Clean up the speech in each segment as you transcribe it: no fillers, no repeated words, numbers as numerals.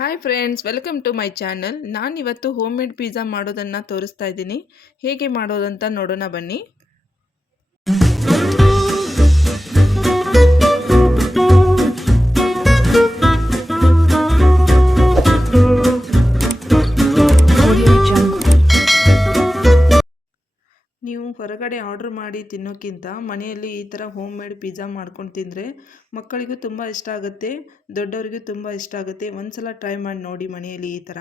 Hi friends, welcome to my channel. ನಾನಿವತ್ತು home made pizza ಮಾಡೋದನ್ನು ತೋರಿಸ್ತಾ ಇದ್ದೀನಿ. ಹೇಗೆ ಮಾಡೋದಂತ ನೋಡೋಣ ಬನ್ನಿ. ನೀವು ಹೊರಗಡೆ ಆರ್ಡ್ರ್ ಮಾಡಿ ತಿನ್ನೋಕ್ಕಿಂತ ಮನೆಯಲ್ಲಿ ಈ ಥರ ಹೋಮ್ ಮೇಡ್ ಪಿಜ್ಜಾ ಮಾಡ್ಕೊಂಡು ತಿಂದರೆ ಮಕ್ಕಳಿಗೂ ತುಂಬ ಇಷ್ಟ ಆಗುತ್ತೆ, ದೊಡ್ಡವರಿಗೂ ತುಂಬ ಇಷ್ಟ ಆಗುತ್ತೆ. ಒಂದ್ಸಲ ಟ್ರೈ ಮಾಡಿ ನೋಡಿ ಮನೆಯಲ್ಲಿ ಈ ಥರ.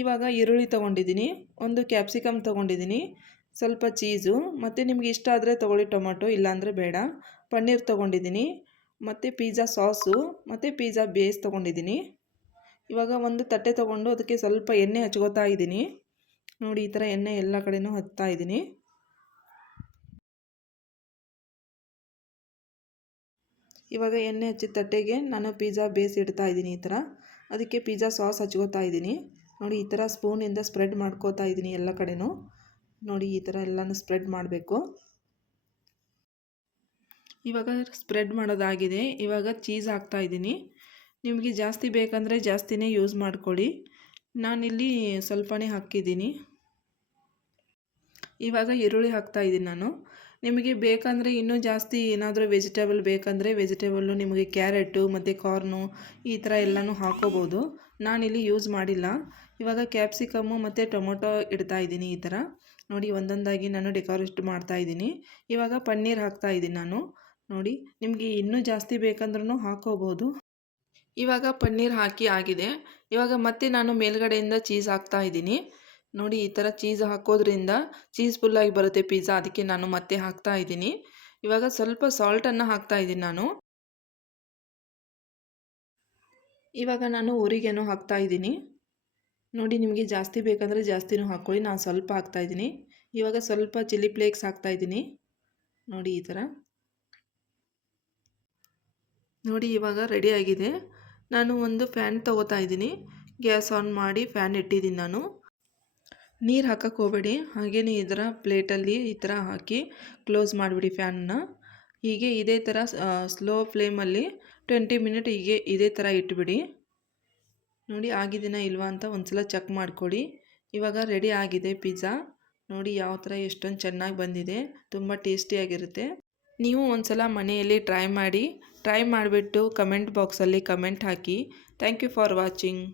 ಇವಾಗ ಈರುಳ್ಳಿ ತೊಗೊಂಡಿದ್ದೀನಿ, ಒಂದು ಕ್ಯಾಪ್ಸಿಕಮ್ ತೊಗೊಂಡಿದ್ದೀನಿ, ಸ್ವಲ್ಪ ಚೀಸು, ಮತ್ತು ನಿಮ್ಗೆ ಇಷ್ಟ ಆದರೆ ತೊಗೊಳ್ಳಿ ಟೊಮೊಟೊ, ಇಲ್ಲಾಂದರೆ ಬೇಡ. ಪನ್ನೀರ್ ತೊಗೊಂಡಿದ್ದೀನಿ, ಮತ್ತು ಪಿಜ್ಜಾ ಸಾಸು, ಮತ್ತು ಪಿಜ್ಜಾ ಬೇಸ್ ತೊಗೊಂಡಿದ್ದೀನಿ. ಇವಾಗ ಒಂದು ತಟ್ಟೆ ತೊಗೊಂಡು ಅದಕ್ಕೆ ಸ್ವಲ್ಪ ಎಣ್ಣೆ ಹಚ್ಕೋತಾ ಇದ್ದೀನಿ. ನೋಡಿ, ಈ ಥರ ಎಣ್ಣೆ ಎಲ್ಲ ಕಡೆನೂ ಹಚ್ತಾ ಇದ್ದೀನಿ. ಇವಾಗ ಎಣ್ಣೆ ಹಚ್ಚಿದ ತಟ್ಟೆಗೆ ನಾನು ಪಿಜ್ಜಾ ಬೇಸ್ ಇಡ್ತಾ ಇದ್ದೀನಿ. ಈ ಥರ ಅದಕ್ಕೆ ಪಿಜ್ಜಾ ಸಾಸ್ ಹಚ್ಕೋತಾ ಇದ್ದೀನಿ. ನೋಡಿ, ಈ ಥರ ಸ್ಪೂನಿಂದ ಸ್ಪ್ರೆಡ್ ಮಾಡ್ಕೋತಾ ಇದ್ದೀನಿ ಎಲ್ಲ ಕಡೆನೂ. ನೋಡಿ, ಈ ಥರ ಎಲ್ಲನೂ ಸ್ಪ್ರೆಡ್ ಮಾಡಬೇಕು. ಇವಾಗ ಸ್ಪ್ರೆಡ್ ಮಾಡೋದಾಗಿದೆ. ಇವಾಗ ಚೀಸ್ ಹಾಕ್ತಾ ಇದ್ದೀನಿ. ನಿಮಗೆ ಜಾಸ್ತಿ ಬೇಕಂದರೆ ಜಾಸ್ತಿನೇ ಯೂಸ್ ಮಾಡ್ಕೊಳ್ಳಿ. ನಾನಿಲ್ಲಿ ಸ್ವಲ್ಪನೇ ಹಾಕಿದ್ದೀನಿ. ಇವಾಗ ಈರುಳ್ಳಿ ಹಾಕ್ತಾ ಇದ್ದೀನಿ ನಾನು. ನಿಮಗೆ ಬೇಕಂದರೆ ಇನ್ನೂ ಜಾಸ್ತಿ ಏನಾದರೂ ವೆಜಿಟೇಬಲ್ ಬೇಕಂದರೆ ವೆಜಿಟೇಬಲ್ಲು, ನಿಮಗೆ ಕ್ಯಾರೆಟು ಮತ್ತು ಕಾರ್ನು ಈ ಥರ ಎಲ್ಲನೂ ಹಾಕೋಬೋದು. ನಾನಿಲ್ಲಿ ಯೂಸ್ ಮಾಡಿಲ್ಲ. ಇವಾಗ ಕ್ಯಾಪ್ಸಿಕಮ್ಮು ಮತ್ತು ಟೊಮೊಟೊ ಇಡ್ತಾ ಇದ್ದೀನಿ. ಈ ಥರ ನೋಡಿ, ಒಂದೊಂದಾಗಿ ನಾನು ಡೆಕೋರೇಟ್ ಮಾಡ್ತಾ ಇದ್ದೀನಿ. ಇವಾಗ ಪನ್ನೀರ್ ಹಾಕ್ತಾ ಇದ್ದೀನಿ ನಾನು. ನೋಡಿ, ನಿಮಗೆ ಇನ್ನೂ ಜಾಸ್ತಿ ಬೇಕಂದ್ರೂ ಹಾಕೋಬೋದು. ಇವಾಗ ಪನ್ನೀರ್ ಹಾಕಿ ಆಗಿದೆ. ಇವಾಗ ಮತ್ತೆ ನಾನು ಮೇಲ್ಗಡೆಯಿಂದ ಚೀಸ್ ಹಾಕ್ತಾ ಇದ್ದೀನಿ. ನೋಡಿ, ಈ ಥರ ಚೀಸ್ ಹಾಕೋದ್ರಿಂದ ಚೀಸ್ ಫುಲ್ಲಾಗಿ ಬರುತ್ತೆ ಪಿಜ್ಜಾ, ಅದಕ್ಕೆ ನಾನು ಮತ್ತೆ ಹಾಕ್ತಾ ಇದ್ದೀನಿ. ಇವಾಗ ಸ್ವಲ್ಪ ಸಾಲ್ಟನ್ನು ಹಾಕ್ತಾ ಇದ್ದೀನಿ ನಾನು. ಇವಾಗ ನಾನು ಊರಿಗೇನೋ ಹಾಕ್ತಾ ಇದ್ದೀನಿ. ನೋಡಿ, ನಿಮಗೆ ಜಾಸ್ತಿ ಬೇಕಂದರೆ ಜಾಸ್ತಿನೂ ಹಾಕ್ಕೊಳ್ಳಿ. ನಾನು ಸ್ವಲ್ಪ ಹಾಕ್ತಾ ಇದ್ದೀನಿ. ಇವಾಗ ಸ್ವಲ್ಪ ಚಿಲ್ಲಿ ಫ್ಲೇಕ್ಸ್ ಹಾಕ್ತಾ ಇದ್ದೀನಿ. ನೋಡಿ, ಈ ಥರ. ನೋಡಿ, ಇವಾಗ ರೆಡಿ ಆಗಿದೆ. ನಾನು ಒಂದು ಫ್ಯಾನ್ ತೊಗೋತಾ ಇದ್ದೀನಿ. ಗ್ಯಾಸ್ ಆನ್ ಮಾಡಿ ಫ್ಯಾನ್ ಇಟ್ಟಿದ್ದೀನಿ ನಾನು. ನೀರು ಹಾಕಕ್ಕೆ ಹೋಗಬೇಡಿ, ಹಾಗೆಯೇ ಇದರ ಪ್ಲೇಟಲ್ಲಿ ಈ ಥರ ಹಾಕಿ ಕ್ಲೋಸ್ ಮಾಡಿಬಿಡಿ ಫ್ಯಾನ್ನ. ಹೀಗೆ ಇದೇ ಥರ ಸ್ಲೋ ಫ್ಲೇಮಲ್ಲಿ 20 ಮಿನಿಟ್ ಹೀಗೆ ಇದೇ ಥರ ಇಟ್ಬಿಡಿ. ನೋಡಿ, ಆಗಿದೆಯಾ ಇಲ್ವಾ ಅಂತ ಒಂದ್ಸಲ ಚೆಕ್ ಮಾಡಿಕೊಡಿ. ಇವಾಗ ರೆಡಿ ಆಗಿದೆ ಪಿಜ್ಜಾ. ನೋಡಿ ಯಾವ ಥರ ಎಷ್ಟೊಂದು ಚೆನ್ನಾಗಿ ಬಂದಿದೆ, ತುಂಬ ಟೇಸ್ಟಿಯಾಗಿರುತ್ತೆ. ನೀವು ಒಂದ್ಸಲ ಮನೆಯಲ್ಲಿ ಟ್ರೈ ಮಾಡಿಬಿಟ್ಟು ಕಮೆಂಟ್ ಬಾಕ್ಸಲ್ಲಿ ಕಮೆಂಟ್ ಹಾಕಿ. Thank you for watching.